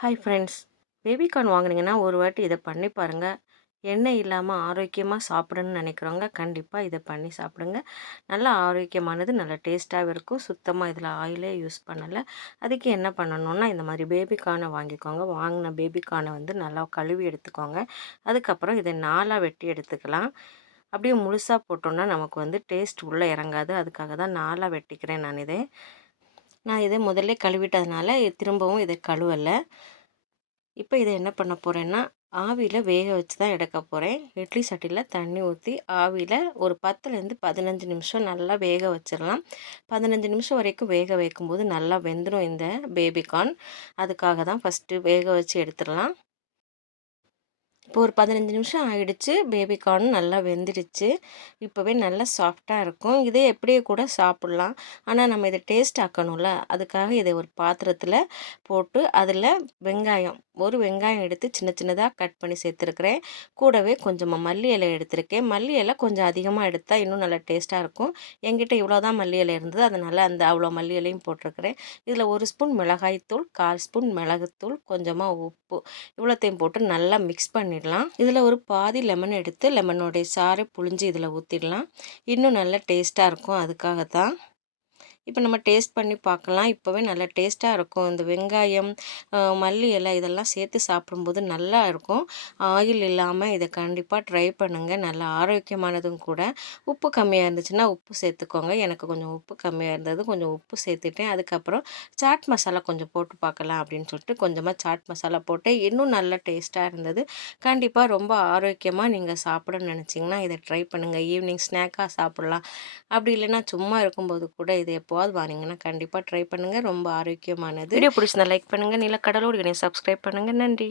Hi friends, baby corn வாங்குனீங்கன்னா ஒரு வாட்டி இதை பண்ணி பாருங்கள். எண்ணெய் இல்லாமல் ஆரோக்கியமாக சாப்பிடணும்னு நினைக்கிறவங்க கண்டிப்பாக இதை பண்ணி சாப்பிடுங்க. நல்லா ஆரோக்கியமானது, நல்லா டேஸ்ட்டாகவும் இருக்கும். சுத்தமாக இதில் ஆயிலே யூஸ் பண்ணலை. அதுக்கு என்ன பண்ணணுன்னா, இந்த மாதிரி பேபிகார்னை வாங்கிக்கோங்க. வாங்கின பேபிகார்னை வந்து நல்லா கழுவி எடுத்துக்கோங்க. அதுக்கப்புறம் இதை 4ஆக வெட்டி எடுத்துக்கலாம். அப்படியே முழுசாக போட்டோன்னா நமக்கு வந்து டேஸ்ட் உள்ளே இறங்காது. அதுக்காக தான் 4ஆக வெட்டிக்கிறேன் நான் இதை முதல்ல கழுவிட்டதுனால திரும்பவும் இதை கழுவலை. இப்போ இதை என்ன பண்ண போகிறேன்னா, ஆவியில் வேக வச்சு தான் எடுக்க போகிறேன். இட்லி சட்டியில் தண்ணி ஊற்றி ஆவியில் ஒரு 10லேருந்து 15 நிமிஷம் நல்லா வேக வச்சிடலாம். 15 நிமிஷம் வரைக்கும் வேக வைக்கும்போது நல்லா வெந்துடும் இந்த பேபிகார்ன். அதுக்காக தான் ஃபஸ்ட்டு வேக வச்சு எடுத்துடலாம். இப்போ ஒரு 15 நிமிஷம் ஆகிடுச்சு. பேபிகார்ன் நல்லா வெந்துடுச்சு. இப்போவே நல்லா சாஃப்டாக இருக்கும். இதே எப்படியே கூட சாப்பிட்லாம். ஆனால் நம்ம இதை டேஸ்ட் ஆக்கணும்ல, அதுக்காக இதை ஒரு பாத்திரத்தில் போட்டு அதில் ஒரு வெங்காயம் எடுத்து சின்ன சின்னதாக கட் பண்ணி சேர்த்துருக்குறேன். கூடவே கொஞ்சமாக மல்லி இலை எடுத்திருக்கேன். மல்லி இலை கொஞ்சம் அதிகமாக எடுத்தால் இன்னும் நல்லா டேஸ்ட்டாக இருக்கும். என்கிட்ட இவ்வளோ தான் மல்லி இலை இருந்தது, அதனால் அவ்வளோ மல்லி இலையும் போட்டிருக்கிறேன். இதில் 1 ஸ்பூன் மிளகாய்த்தூள், 1/4 ஸ்பூன் மிளகுத்தூள், கொஞ்சமாக உப்பு, இவ்வளோத்தையும் போட்டு நல்லா மிக்ஸ் பண்ணிடலாம். இதில் ஒரு பாதி லெமன் எடுத்து லெமனோடைய சாறை புழிஞ்சு இதில் ஊற்றிடலாம். இன்னும் நல்லா டேஸ்ட்டாக இருக்கும். அதுக்காக தான். இப்போ நம்ம டேஸ்ட் பண்ணி பார்க்கலாம். இப்போவே நல்லா டேஸ்ட்டாக இருக்கும். இந்த வெங்காயம், மல்லி இலை இதெல்லாம் சேர்த்து சாப்பிடும்போது நல்லா இருக்கும். ஆயில் இல்லாமல் இதை கண்டிப்பாக ட்ரை பண்ணுங்கள். நல்லா ஆரோக்கியமானதும் கூட. உப்பு கம்மியாக இருந்துச்சுன்னா உப்பு சேர்த்துக்கோங்க. எனக்கு கொஞ்சம் உப்பு கம்மியாக இருந்தது, கொஞ்சம் உப்பு சேர்த்துட்டேன். அதுக்கப்புறம் சாட் மசாலா கொஞ்சம் போட்டு பார்க்கலாம் அப்படின்னு சொல்லிட்டு கொஞ்சமாக சாட் மசாலா போட்டு இன்னும் நல்லா டேஸ்ட்டாக இருந்தது. கண்டிப்பாக ரொம்ப ஆரோக்கியமாக நீங்கள் சாப்பிடணும்னு நினச்சிங்கன்னா இதை ட்ரை பண்ணுங்கள். ஈவினிங் ஸ்நாக்காக சாப்பிட்லாம். அப்படி இல்லைன்னா சும்மா இருக்கும்போது கூட இதை எப்போவாது வாங்கினீங்கன்னா கண்டிப்பாக ட்ரை பண்ணுங்கள். ரொம்ப ஆரோக்கியமானது. வீடியோ பிடிச்சிருந்தா லைக் பண்ணுங்கள். நிலக்கடலோடு என்னை சப்ஸ்கிரைப் பண்ணுங்கள். நன்றி.